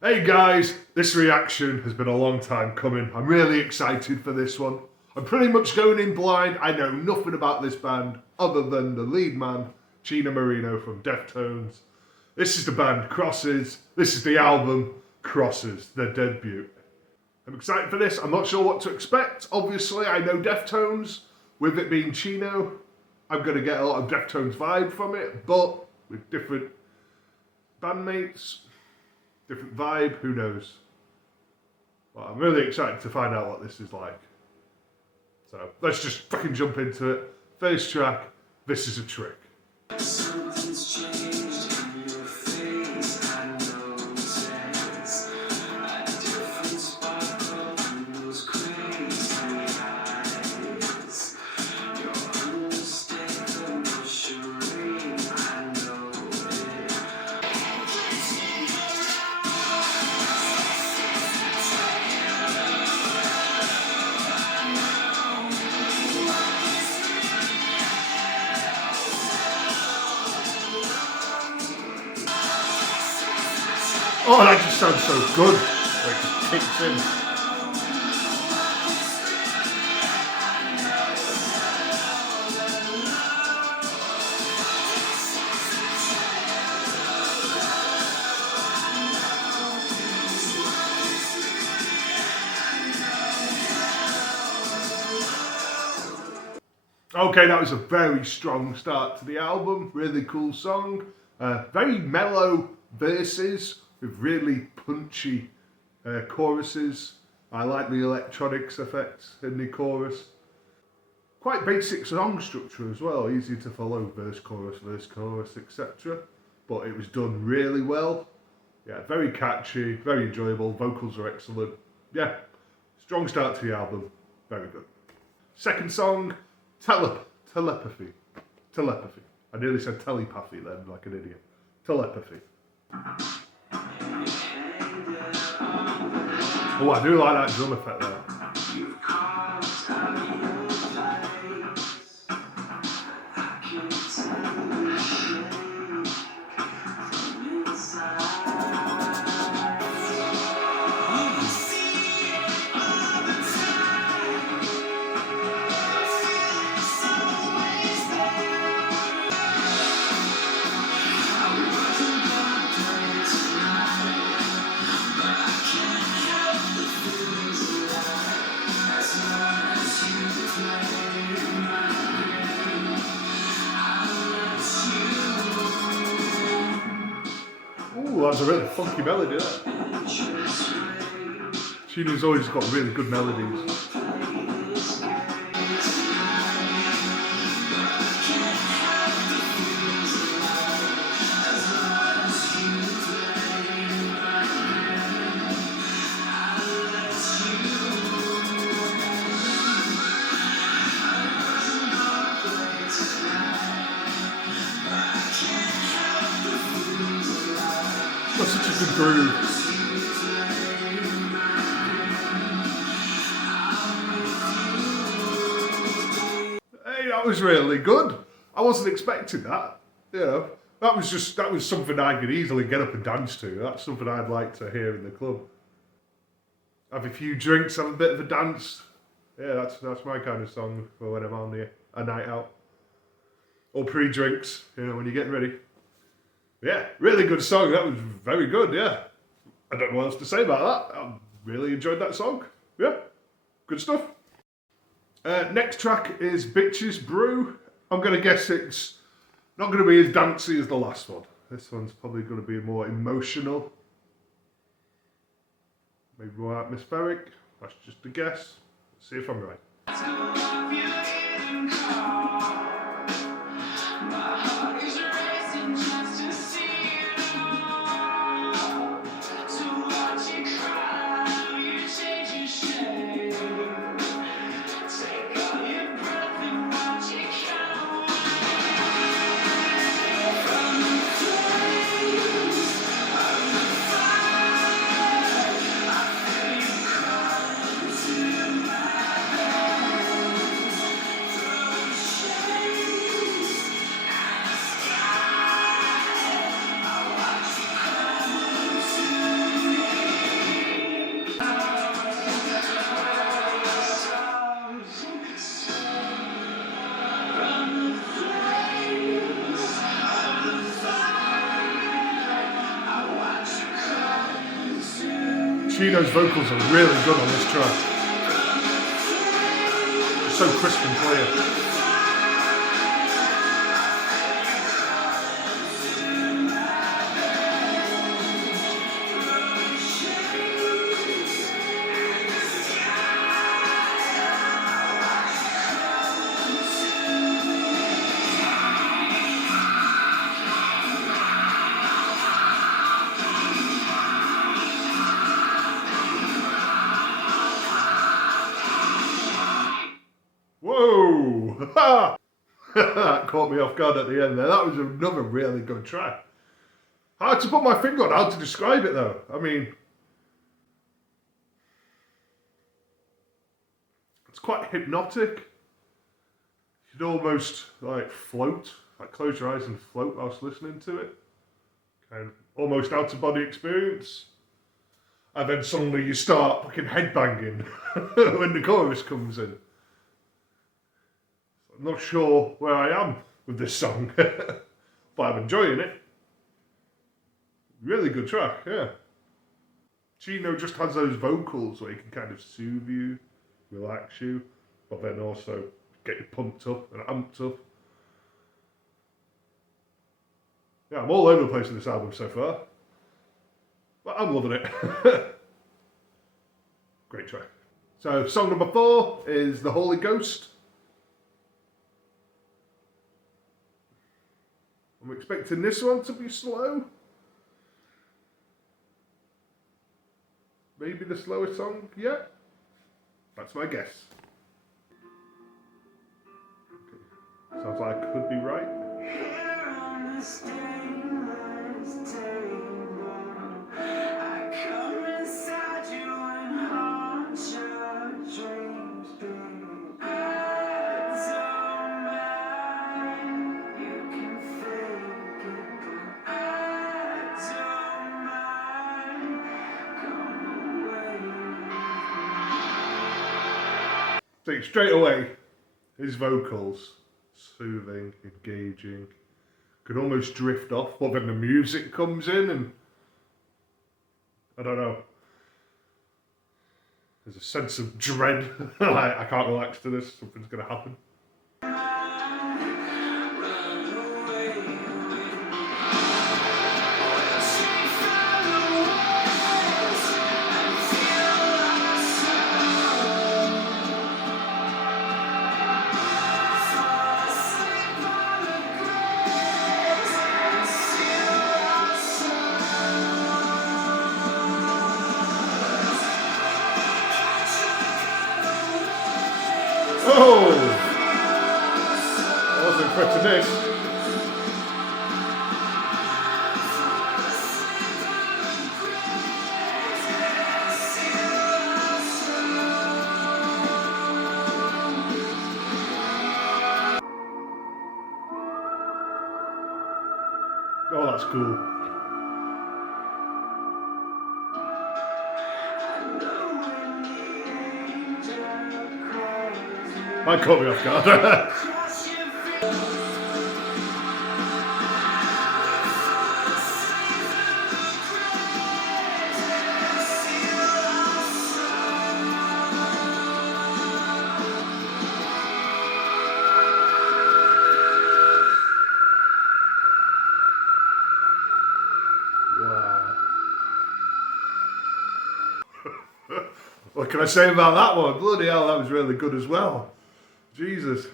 Hey guys, this reaction has been a long time coming. I'm really excited for this one. I'm pretty much going in blind. I know nothing about this band other than the lead man, Chino Marino from Deftones. This is the band Crosses. This is the album Crosses, their debut. I'm excited for this. I'm not sure what to expect. Obviously, I know Deftones. With it being Chino, I'm going to get a lot of Deftones vibe from it, but with different bandmates, different vibe, who knows. Well, I'm really excited to find out what this is like. So let's just fucking jump into it. First track, This Is a Trick. Something's changed in your face, I notice. A different sparkle in those crazy eyes. You're unmistakable, charade, I know it. Oh, that just sounds so good. Like it just kicks in. Okay, that was a very strong start to the album. Really cool song. Very mellow verses with really punchy choruses. I like the electronics effects in the chorus. Quite basic song structure as well. Easy to follow, verse, chorus, etc. But it was done really well. Yeah, very catchy, very enjoyable. Vocals are excellent. Yeah, strong start to the album. Very good. Second song, Telepathy. Telepathy. I nearly said telepathy then, like an idiot. Telepathy. Oh, I do like that drum effect there. You've carved out your place. I can tell you shake from inside. You see it all the time. It's always there. I wasn't gonna play tonight, but I can't help the feelings alive. As long as you play my game, I'll let you Ooh, that's a really funky melody there. interest rate. Chino's always got really good melodies. That's such a good groove. Hey, that was really good. I wasn't expecting that. You know, that was something I could easily get up and dance to. That's something I'd like to hear in the club. Have a few drinks, have a bit of a dance. Yeah, that's my kind of song for when I'm on a night out. Or pre-drinks, you know, when you're getting ready. Yeah, really good song. That was very good, yeah. I don't know what else to say about that. I really enjoyed that song. Yeah, good stuff. Next track is Bitches Brew. I'm going to guess it's not going to be as dancey as the last one. This one's probably going to be more emotional. Maybe more atmospheric. That's just a guess. Let's see if I'm right. Chino's vocals are really good on this track. It's so crisp and clear. Whoa! That caught me off guard at the end there. That was another really good track. Hard to put my finger on how to describe it though. I mean, it's quite hypnotic. You'd almost like float, like close your eyes and float whilst listening to it. Kind of almost out of body experience. And then suddenly you start fucking headbanging when the chorus comes in. I'm not sure where I am with this song, but I'm enjoying it. Really good track, yeah. Chino just has those vocals where he can kind of soothe you, relax you, but then also get you pumped up and amped up. Yeah, I'm all over the place with this album so far, but I'm loving it. Great track. So song number 4 is The Holy Ghost. I'm expecting this one to be slow. Maybe the slowest song yet. That's my guess. Okay. Sounds like I could be right. Here on the stainless table, I come inside you and haunt your dreams, babe. I don't mind, you can fake it, but I don't mind. Come away. See, straight away, his vocals, soothing, engaging, could almost drift off, but then the music comes in and I don't know. There's a sense of dread. Like, I can't relax to this, something's going to happen. Oh! I wasn't expecting this. Oh, that's cool. That caught me off guard. Wow. What can I say about that one? Bloody hell, that was really good as well. Jesus.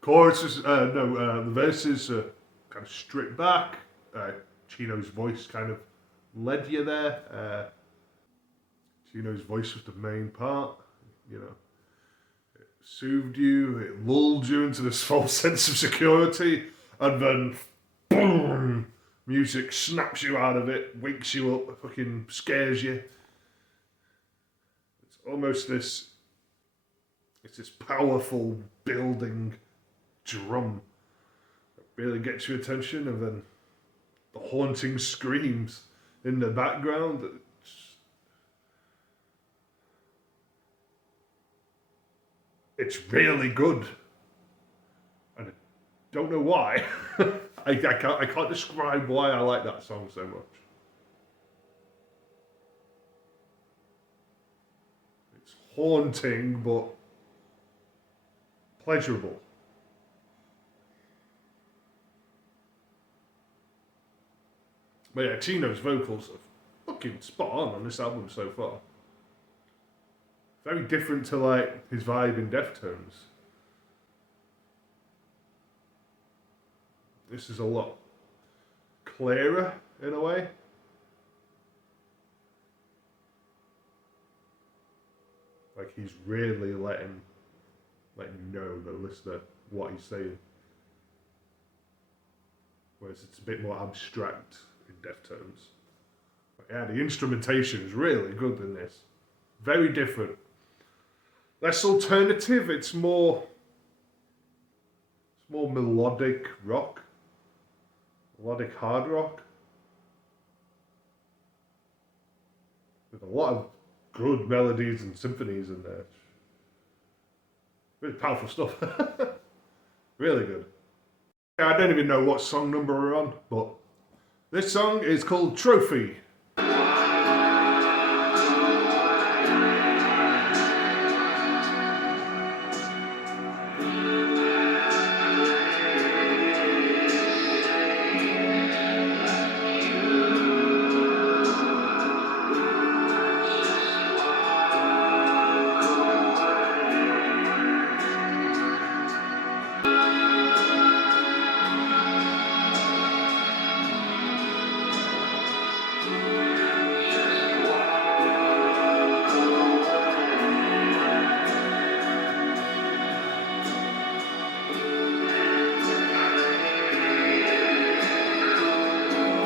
Choruses, the verses are kind of stripped back. Chino's voice kind of led you there. Chino's voice was the main part, you know. It soothed you, it lulled you into this false sense of security, and then boom! Music snaps you out of it, wakes you up, fucking scares you. It's almost this powerful building drum that really gets your attention, and then the haunting screams in the background. It's really good, and I don't know why. I can't describe why I like that song so much. haunting but pleasurable. But yeah, Chino's vocals are fucking spot on this album so far. Very different to like his vibe in Deftones. This is a lot clearer in a way. Like he's really letting you know, the listener, what he's saying. Whereas it's a bit more abstract in Deftones. But yeah, the instrumentation is really good in this. Very different. Less alternative, it's more melodic rock. Melodic hard rock. With a lot of good melodies and symphonies in there. Really powerful stuff. Really good. I don't even know what song number we're on, but this song is called Trophy.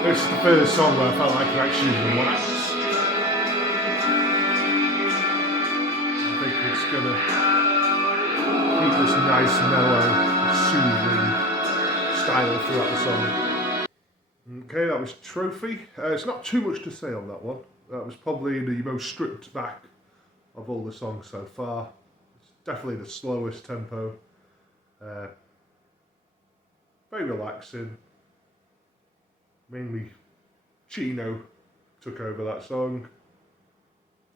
This is the first song where I felt like I could actually relax. I think it's gonna keep this nice, mellow, soothing style throughout the song. Okay, that was Trophy. It's not too much to say on that one. That was probably the most stripped back of all the songs so far. It's definitely the slowest tempo. Very relaxing. Mainly Chino took over that song.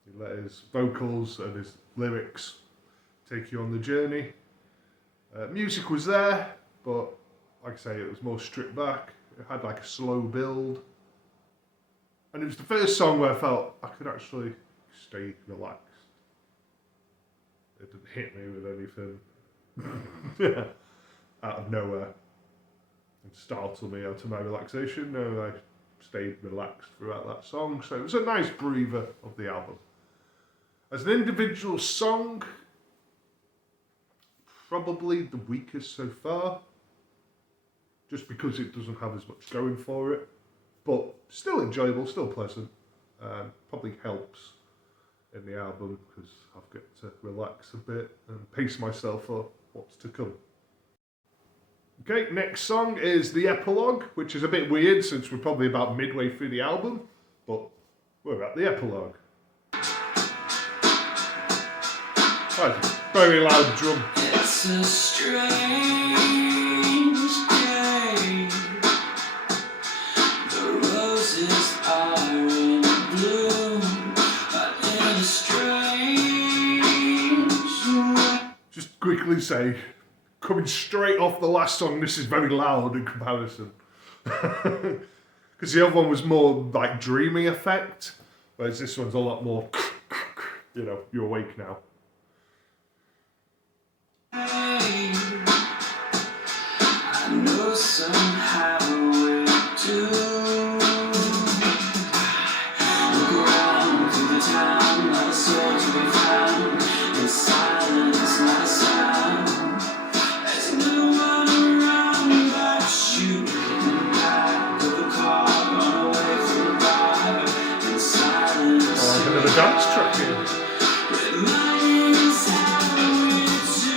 He let his vocals and his lyrics take you on the journey. Music was there, but like I say, it was more stripped back. It had like a slow build. And it was the first song where I felt I could actually stay relaxed. It didn't hit me with anything out of nowhere and startle me out of my relaxation. No, I stayed relaxed throughout that song, so it was a nice breather of the album. As an individual song, probably the weakest so far, just because it doesn't have as much going for it, but still enjoyable, still pleasant. Probably helps in the album because I've got to relax a bit and pace myself for what's to come. Okay, next song is the Epilogue, which is a bit weird since we're probably about midway through the album, but we're at the Epilogue. Oh, very loud drum. It's a strange day. The roses are in bloom, but in a strange way. Just quickly say, coming straight off the last song, this is very loud in comparison. Because the other one was more like dreamy effect, whereas this one's a lot more, you know, you're awake now. I know somehow we'll do. Look around through the town, not a soul to be found. In silence, not a sound. There's no one around but you. In the back of the car, run away from the bar. In silence. Oh, there's another dance track here. Reminding us how we do.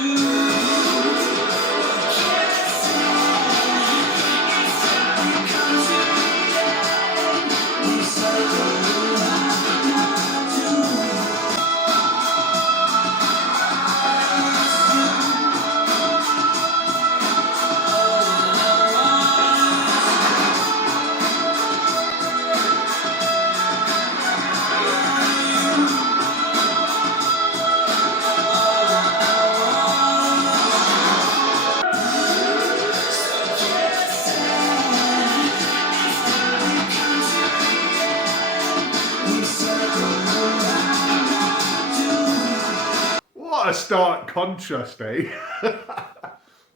What a stark contrast, eh?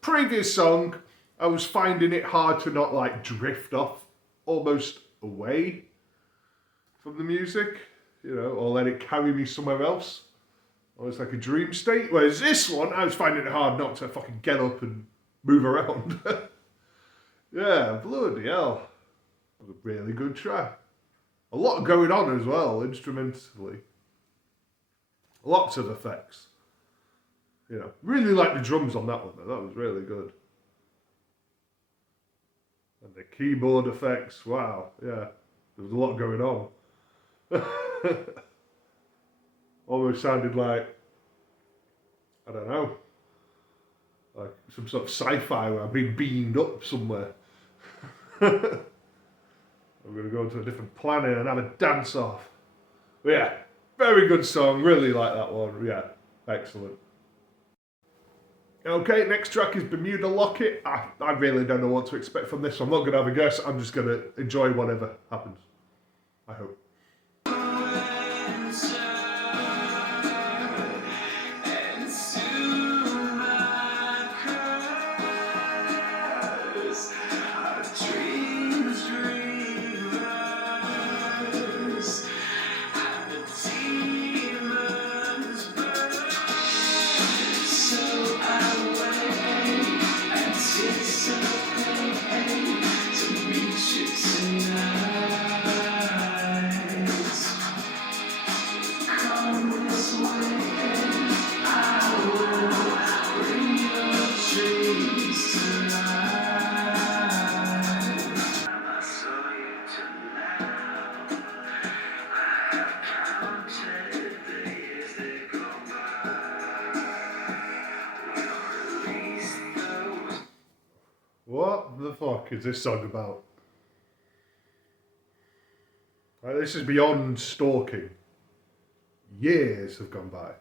Previous song, I was finding it hard to not like drift off almost away from the music, you know, or let it carry me somewhere else. Almost like a dream state. Whereas this one, I was finding it hard not to fucking get up and move around. Yeah, bloody hell. That was a really good track. A lot going on as well, instrumentally. Lots of effects. You know, really like the drums on that one though, that was really good. And the keyboard effects, wow, yeah. There was a lot going on. Almost sounded like, I don't know, like some sort of sci-fi where I've been beamed up somewhere. I'm going to go to a different planet and have a dance off. But yeah, very good song, really like that one, yeah, excellent. Okay, next track is Bermuda Locket. I really don't know what to expect from this, so I'm not going to have a guess, I'm just going to enjoy whatever happens. I hope. What the fuck is this song about? Like, this is beyond stalking. Years have gone by.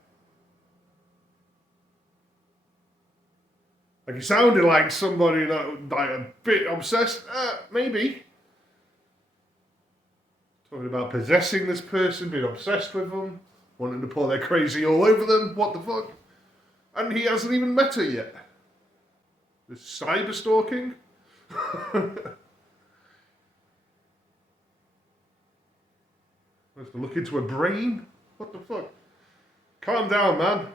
Like, it sounded like somebody that like a bit obsessed. Maybe. Talking about possessing this person, being obsessed with them, wanting to pour their crazy all over them. What the fuck? And he hasn't even met her yet. This cyber stalking. Wants to look into her brain? What the fuck? Calm down, man.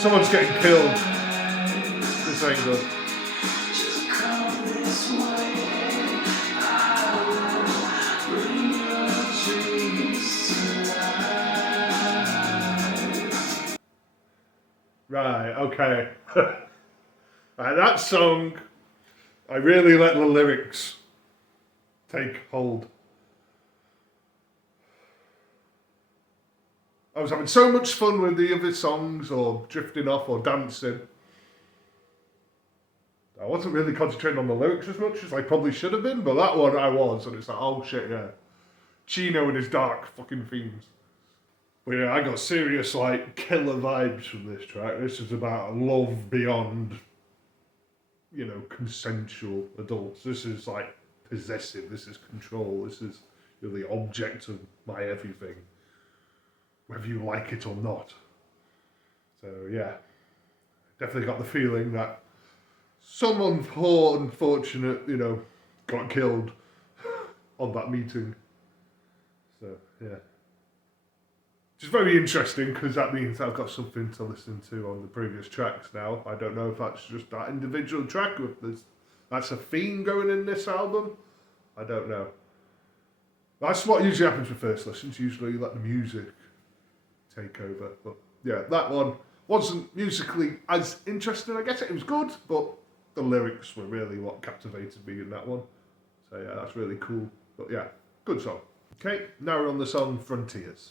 Someone's getting killed. This ain't good. Right, okay. Right, that song, I really let the lyrics take hold. I was having so much fun with the other songs or drifting off or dancing. I wasn't really concentrating on the lyrics as much as I probably should have been, but that one I was, and it's like, oh shit, yeah. Chino and his dark fucking themes. But yeah, I got serious, like, killer vibes from this track. This is about love beyond, you know, consensual adults. This is, like, possessive. This is control. This is, you're the object of my everything, whether you like it or not. So, yeah, definitely got the feeling that someone poor, unfortunate, you know, got killed on that meeting. So, yeah. Which is very interesting because that means I've got something to listen to on the previous tracks now. I don't know if that's just that individual track or if that's a theme going in this album. I don't know. That's what usually happens with first listens. Usually you let the music take over. But yeah, that one wasn't musically as interesting. I guess it was good, but the lyrics were really what captivated me in that one. So yeah, that's really cool. But yeah, good song. Okay, now we're on the song Frontiers.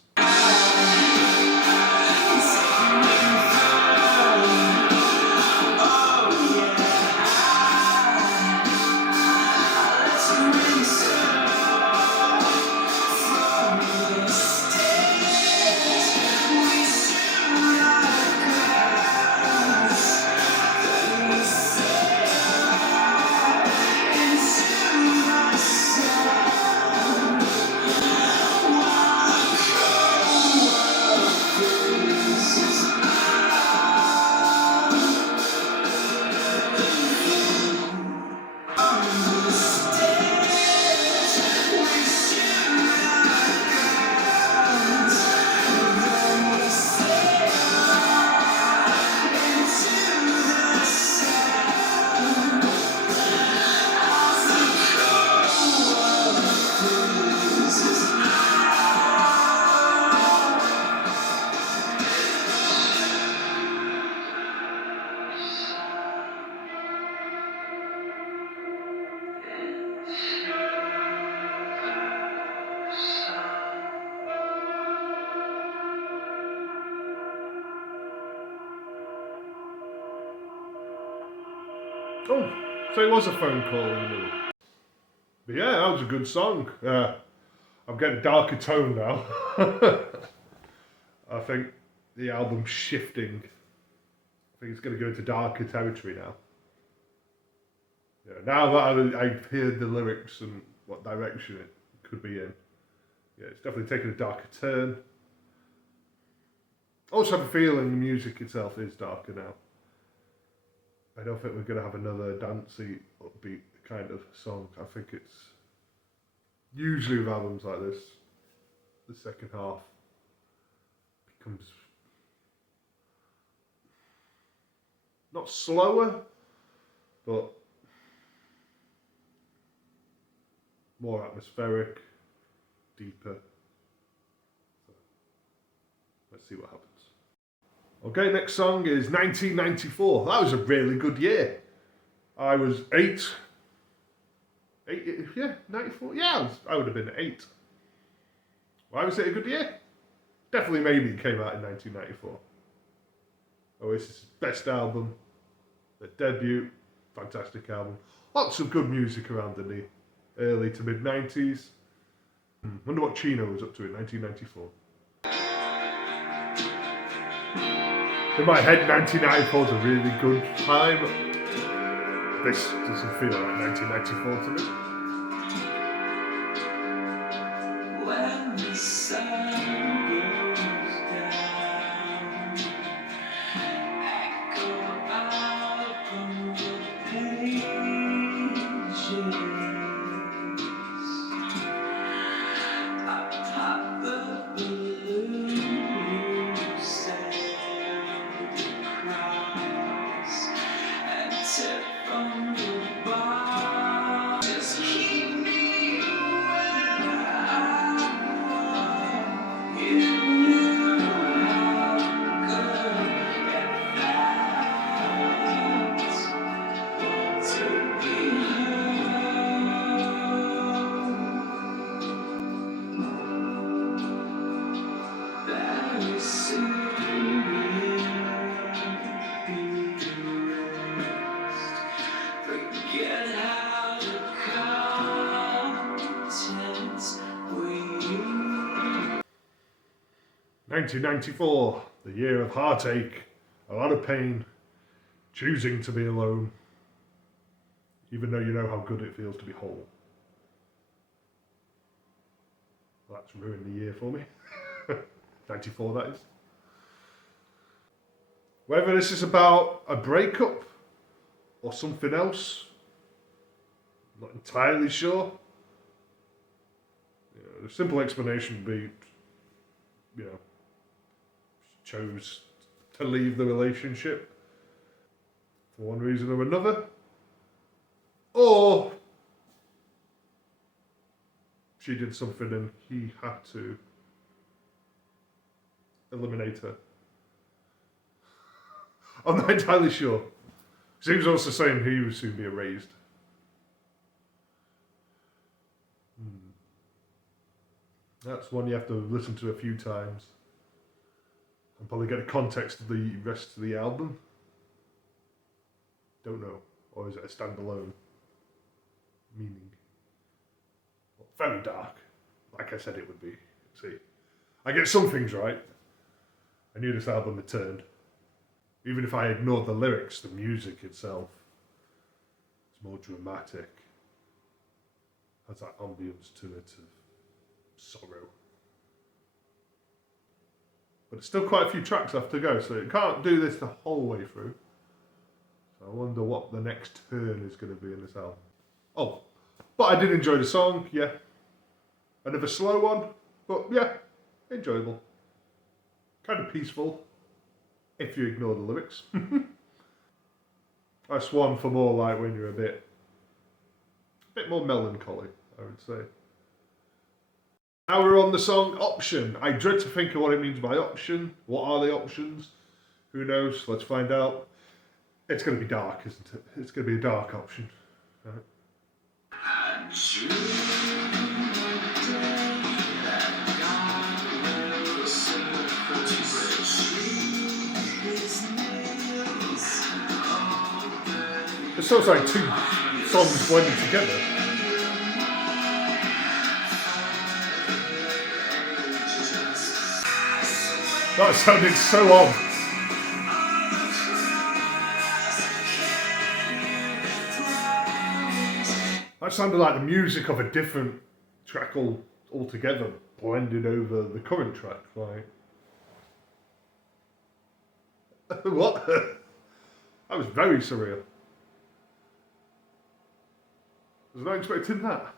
Oh, so it was a phone call in the middle. But yeah, that was a good song. I'm getting a darker tone now. I think the album's shifting. I think it's going to go into darker territory now. Yeah, now that I've heard the lyrics and what direction it could be in, yeah, it's definitely taking a darker turn. I also have a feeling the music itself is darker now. I don't think we're going to have another dancey, upbeat kind of song. I think it's usually with albums like this, the second half becomes not slower, but more atmospheric, deeper. So, let's see what happens. Okay, next song is 1994. That was a really good year. I was 8. 8, yeah, 94. Yeah, I would have been 8. Why was it a good year? Definitely maybe it came out in 1994. Oasis' best album, their debut, fantastic album. Lots of good music around in the early to mid 90s. Wonder what Chino was up to in 1994. In my head, 1994 is a really good time. This doesn't feel like 1994 to me. When the sun goes down, echo out from the pages. I pop the balloon, stand across, and tip from the bar. Just keep me where I want you. How good it felt to be held. Very soon we'll be erased. Forget how the contents we 1994, the year of heartache, a lot of pain, choosing to be alone, even though you know how good it feels to be whole. Well, that's ruined the year for me. 94, that is. Whether this is about a breakup or something else, not entirely sure. You know, the simple explanation would be, you know, she chose to leave the relationship for one reason or another, or she did something and he had to eliminate her. I'm not entirely sure. Seems also saying he will soon be erased. That's one you have to listen to a few times and probably get the context of the rest of the album. Don't know. Or is it a standalone meaning? Well, very dark, like I said it would be. See, I get some things right. I knew this album had turned. Even if I ignored the lyrics, the music itself is more dramatic. Has that ambience to it of sorrow. But it's still quite a few tracks left to go, so it can't do this the whole way through. So I wonder what the next turn is going to be in this album. Oh, but I did enjoy the song, yeah. Another slow one, but yeah, enjoyable. Kind of peaceful, if you ignore the lyrics. That's one for more like when you're a bit more melancholy, I would say. Now we're on the song Option. I dread to think of what it means by option. What are the options? Who knows? Let's find out. It's going to be dark, isn't it? It's going to be a dark option. Right. I dream of the day that God will retrieve his nails open. It sounds like two songs blended together. That sounded so odd. That sounded like the music of a different track altogether, blended over the current track. Like, what? That was very surreal. I was not expecting that.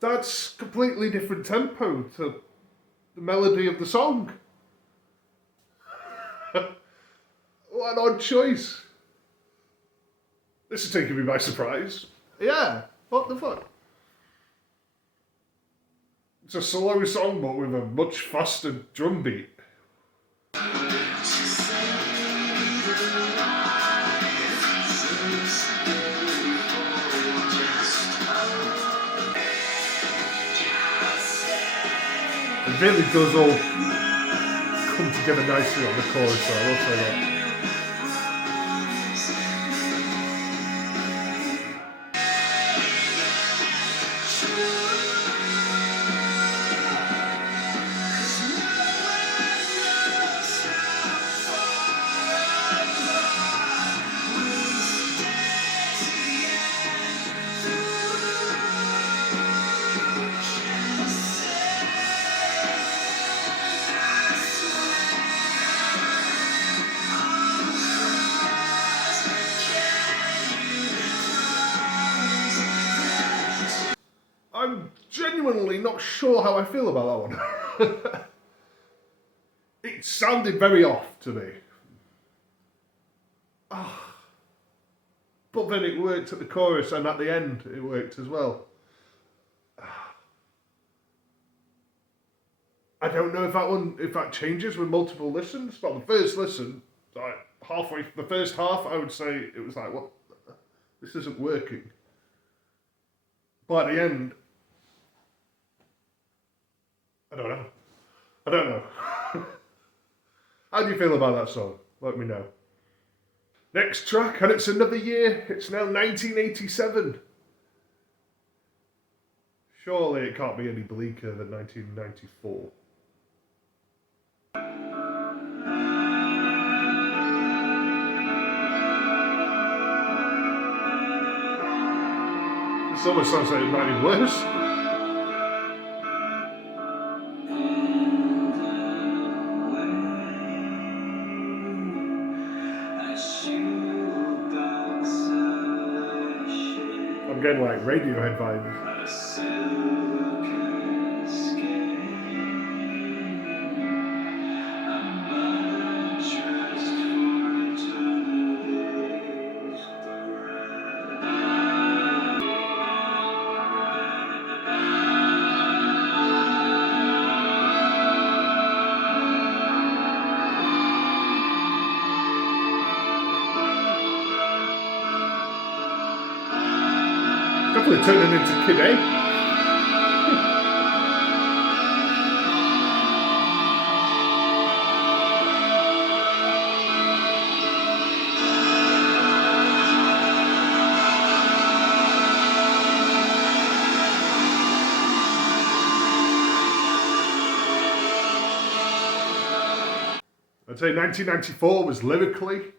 That's completely different tempo to the melody of the song. What an odd choice. This is taking me by surprise. Yeah, what the fuck? It's a slow song but with a much faster drum beat. It really does all come together nicely on the chorus, so I will say that. I'm genuinely not sure how I feel about that one. It sounded very off to me. But then it worked at the chorus and at the end it worked as well. I don't know if that changes with multiple listens. But the first listen, like halfway, the first half, I would say it was like, what? This isn't working. But at the end, I don't know. How do you feel about that song? Let me know. Next track, and it's another year. It's now 1987. Surely it can't be any bleaker than 1994. This almost sounds like it might be worse. I'm getting like Radiohead vibes. Definitely turning into Kid A. I'd say 1994 was lyrically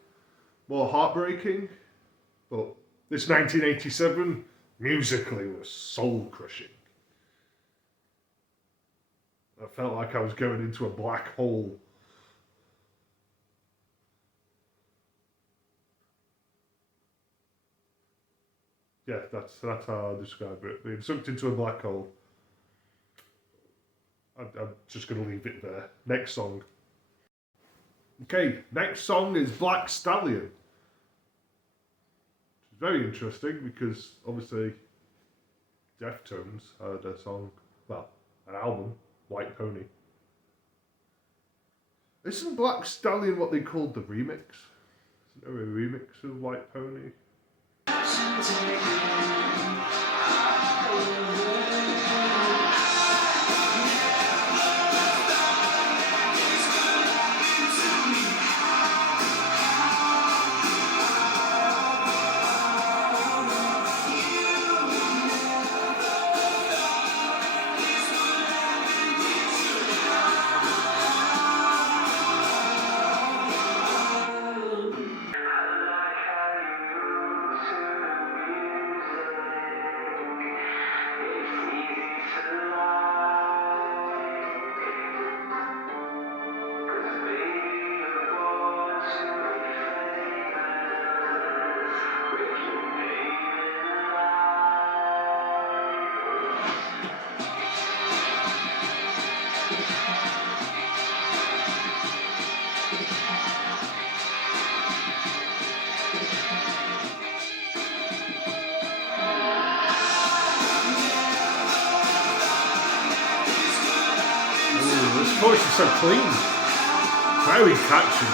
more heartbreaking, but this 1987 musically was soul crushing. I felt like I was going into a black hole. Yeah, that's how I describe it. Being sucked into a black hole. I'm just going to leave it there. Next song. Okay, next song is Black Stallion. It's very interesting because obviously Deftones had a song, well, an album, White Pony. Isn't Black Stallion what they called the remix? Isn't there a remix of White Pony? This voice is so clean. Very catchy.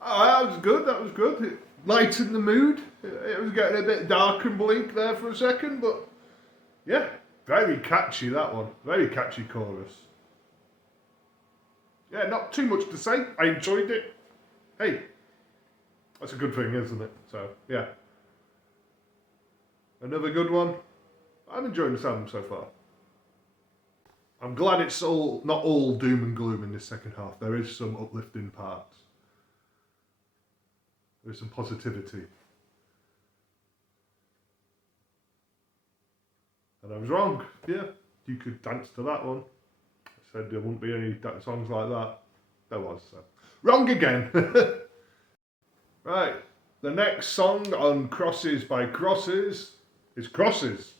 Oh, that was good, that was good. It lightened the mood. It was getting a bit dark and bleak there for a second, but yeah, very catchy that one. Very catchy chorus. Yeah, not too much to say. I enjoyed it. Hey, that's a good thing, isn't it? So, yeah. Another good one. I'm enjoying this album so far. I'm glad it's not all doom and gloom in this second half. There is some uplifting parts. There's some positivity. And I was wrong. Yeah, you could dance to that one. I said there wouldn't be any songs like that. There was, so. Wrong again. Right, the next song on Crosses by Crosses is Crosses.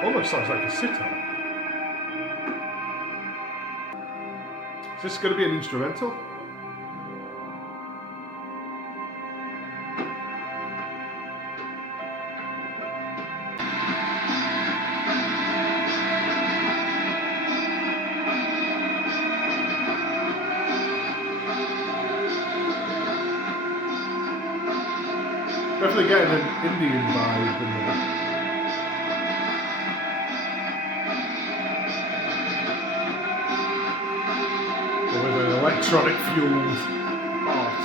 Almost sounds like a sitar. Is this going to be an instrumental? Definitely getting an Indian vibe in there. Electronic fueled art.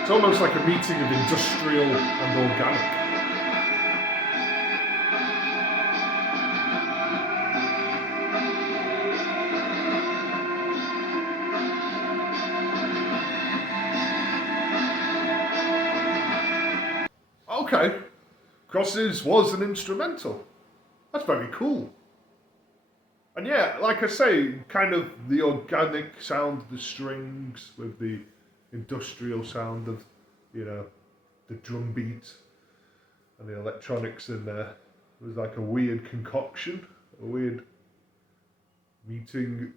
It's almost like a meeting of industrial and organic. Okay, Crosses was an instrumental. That's very cool. And yeah, like I say, kind of the organic sound of the strings with the industrial sound of, you know, the drum beat and the electronics in there. It was like a weird concoction, a weird meeting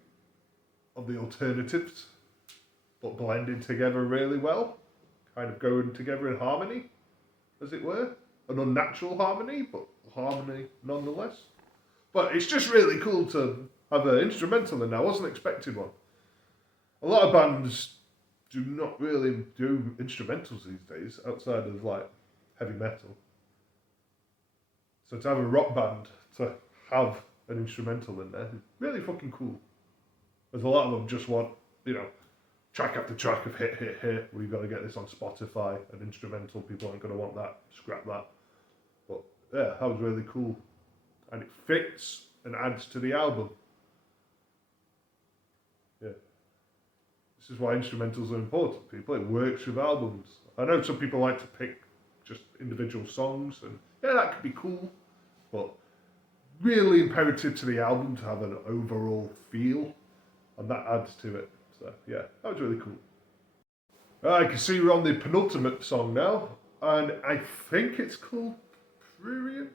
of the alternatives, but blended together really well, kind of going together in harmony, as it were. An unnatural harmony, but harmony nonetheless. But it's just really cool to have an instrumental in there. I wasn't expecting one. A lot of bands do not really do instrumentals these days, outside of like heavy metal. So to have a rock band to have an instrumental in there is really fucking cool. There's a lot of them just want, you know, track after track of hit. We've got to get this on Spotify, an instrumental. People aren't going to want that. Scrap that. But yeah, that was really cool. And it fits and adds to the album. Yeah. This is why instrumentals are important, people. It works with albums. I know some people like to pick just individual songs, and yeah, that could be cool. But really imperative to the album to have an overall feel, and that adds to it. So yeah, that was really cool. I can see we're on the penultimate song now, and I think it's called Prurient.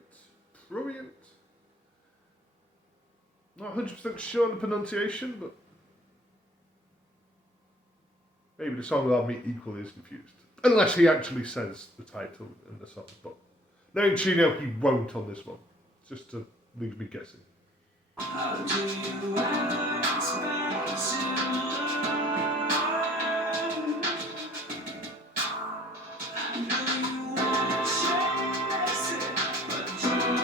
Not 100% sure on the pronunciation, but maybe the song will have me equally as confused. Unless he actually says the title in the song, but knowing Chino, he won't on this one. Just to leave me guessing. How do you expect to learn? I know you wanna chase it, but don't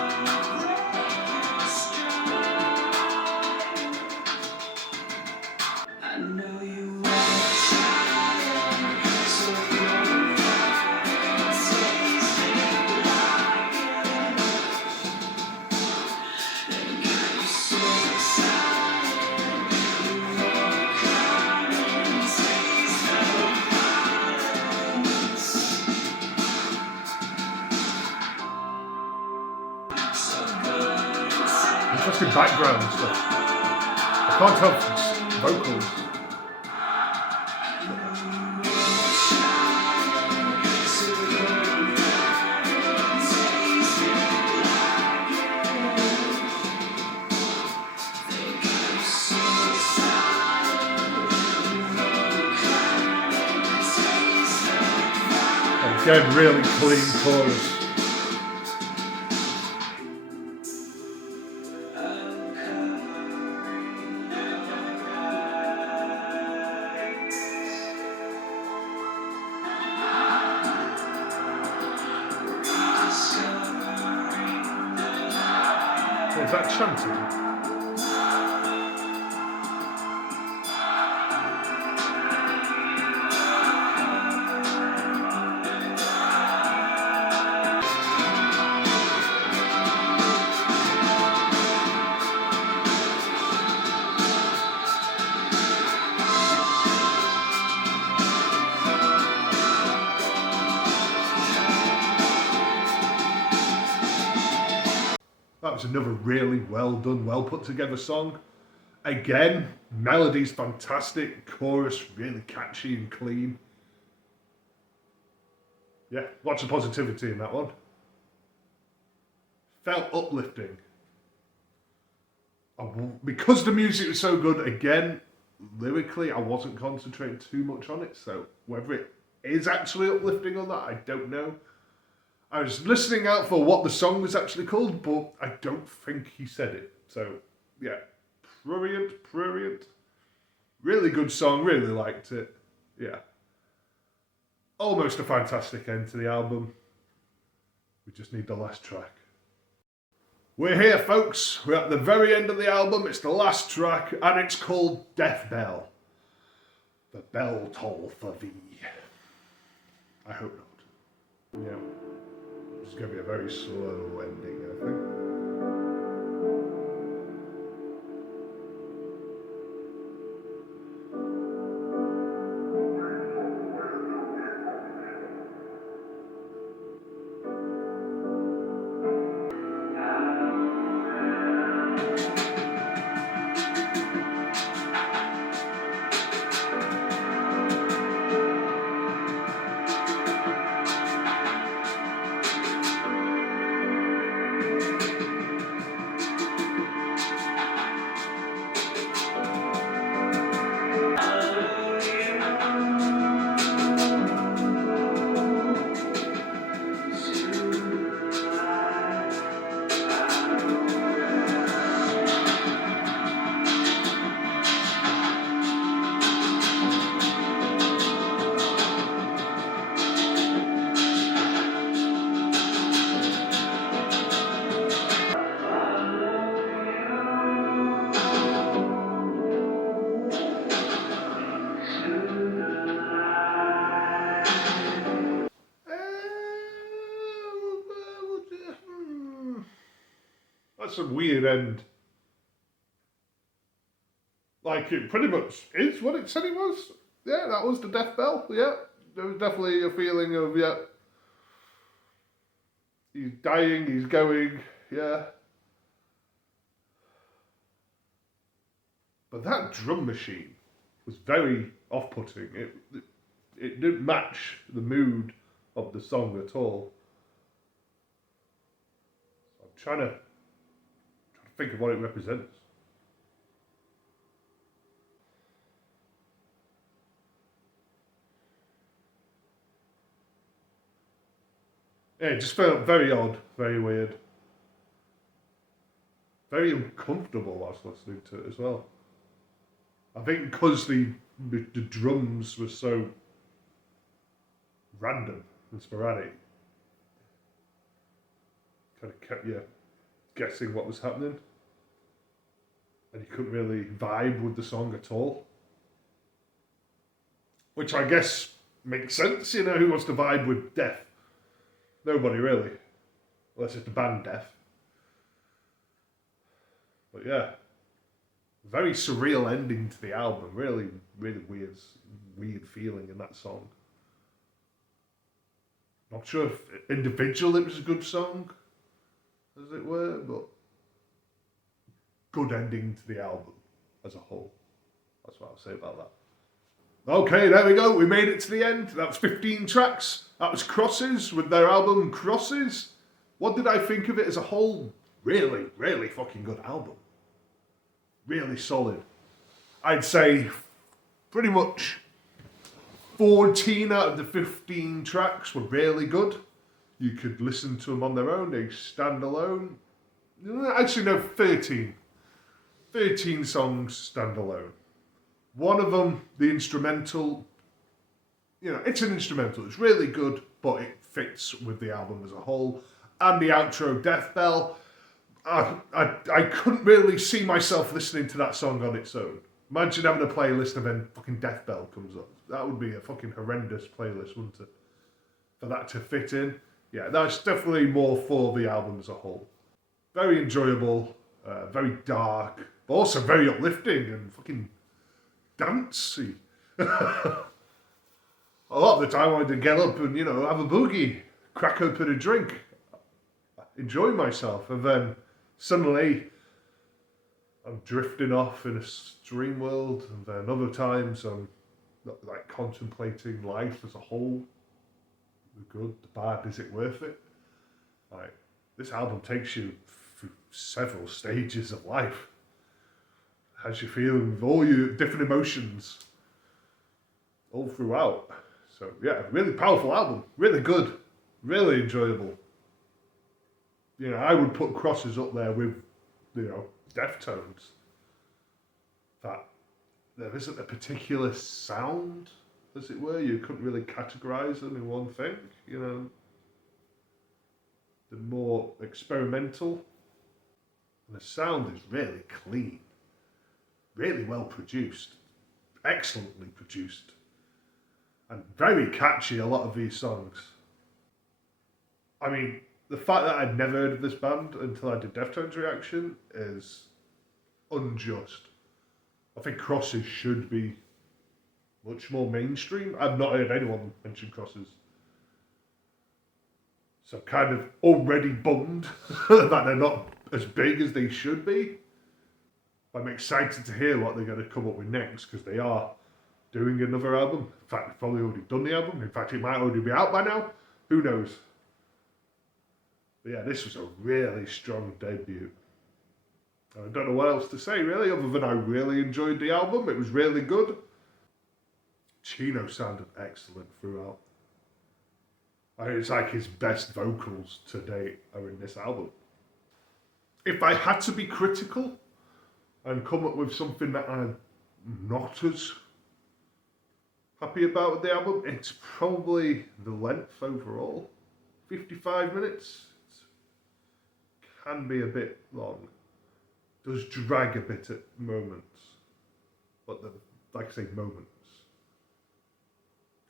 break your stride. I know you wanna try it, so don't taste it like it. And got you so excited, you wanna come and taste the violence. So good inside. Interesting background and stuff. I can't tell if it's vocals. And again, really clean chorus. Is that chanting? That was another really well done, well put together song. Again, melody's fantastic, chorus really catchy and clean. Yeah, lots of positivity in that one. Felt uplifting. Because the music was so good, again, lyrically, I wasn't concentrating too much on it, so whether it is actually uplifting or not, I don't know. I was listening out for what the song was actually called, but I don't think he said it. So, yeah, Prurient. Really good song, really liked it. Yeah. Almost a fantastic end to the album. We just need the last track. We're here, folks. We're at the very end of the album. It's the last track, and it's called Death Bell. The bell toll for thee. I hope not. Yeah. It's going to be a very slow ending, I think. That's a weird end. Like, it pretty much is what it said it was. Yeah, that was the death bell. Yeah, there was definitely a feeling of, yeah, he's dying, he's going, yeah. But that drum machine was very off-putting. It didn't match the mood of the song at all. I'm trying to think of what it represents. Yeah, it just felt very odd, very weird, very uncomfortable whilst listening to it as well. I think because the drums were so random and sporadic, kind of kept you guessing what was happening, and you couldn't really vibe with the song at all. Which I guess makes sense, you know, who wants to vibe with death? Nobody really, unless it's the band Death. But yeah, very surreal ending to the album. Really, really weird feeling in that song. Not sure if individually it was a good song, as it were, but good ending to the album as a whole. That's what I'll say about that. Okay, there we go. We made it to the end. That was 15 tracks. That was Crosses with their album Crosses. What did I think of it as a whole? Really, really fucking good album. Really solid. I'd say pretty much 14 out of the 15 tracks were really good. You could listen to them on their own. They stand alone. Actually, no, 13. 13 songs stand alone. One of them, the instrumental, you know, it's an instrumental. It's really good, but it fits with the album as a whole. And the outro, Death Bell, I couldn't really see myself listening to that song on its own. Imagine having a playlist and then fucking Death Bell comes up. That would be a fucking horrendous playlist, wouldn't it? For that to fit in. Yeah, that's definitely more for the album as a whole. Very enjoyable, very dark, but also very uplifting and fucking dancey. A lot of the time I wanted to get up and, you know, have a boogie, crack open a drink, enjoy myself, and then suddenly I'm drifting off in a dream world, and then other times I'm like contemplating life as a whole. The good, the bad, is it worth it? Like, this album takes you through several stages of life. Has you feeling with all your different emotions all throughout. So yeah, really powerful album, really good, really enjoyable. You know, I would put Crosses up there with, you know, Deftones. That there isn't a particular sound, as it were. You couldn't really categorise them in one thing, you know. They're more experimental. And the sound is really clean. Really well produced. Excellently produced. And very catchy, a lot of these songs. I mean, the fact that I'd never heard of this band until I did Deftones reaction is unjust. I think Crosses should be much more mainstream. I've not heard anyone mention Crosses. So kind of already bummed that they're not as big as they should be. I'm excited to hear what they're going to come up with next, because they are doing another album. In fact, they've probably already done the album. In fact, it might already be out by now. Who knows? But yeah, this was a really strong debut. I don't know what else to say, really, other than I really enjoyed the album. It was really good. Chino sounded excellent throughout. I mean, it's like his best vocals to date are in this album. If I had to be critical and come up with something that I'm not as happy about with the album, it's probably the length overall. 55 minutes can be a bit long. Does drag a bit at moments, but like I say, moments.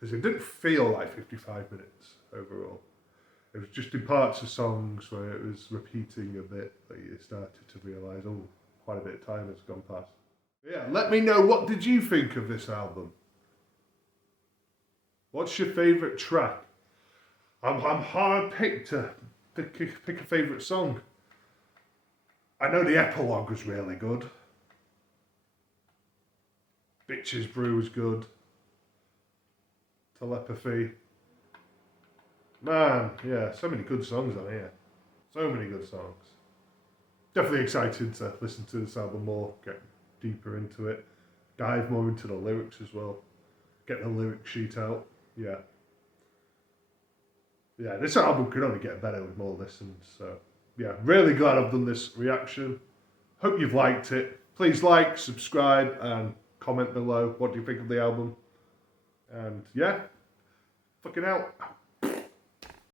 Because it didn't feel like 55 minutes overall. It was just in parts of songs where it was repeating a bit that you started to realise, oh, quite a bit of time has gone past. Yeah, let me know, what did you think of this album? What's your favourite track? I'm hard picked to pick a favourite song. I know the Epilogue was really good. Brew was good. Telepathy. Man, yeah, so many good songs on here. So many good songs. Definitely excited to listen to this album more, get deeper into it, dive more into the lyrics as well, get the lyric sheet out. Yeah. Yeah, this album could only get better with more listens. So, yeah, really glad I've done this reaction. Hope you've liked it. Please like, subscribe, and comment below. What do you think of the album? And yeah, fucking out.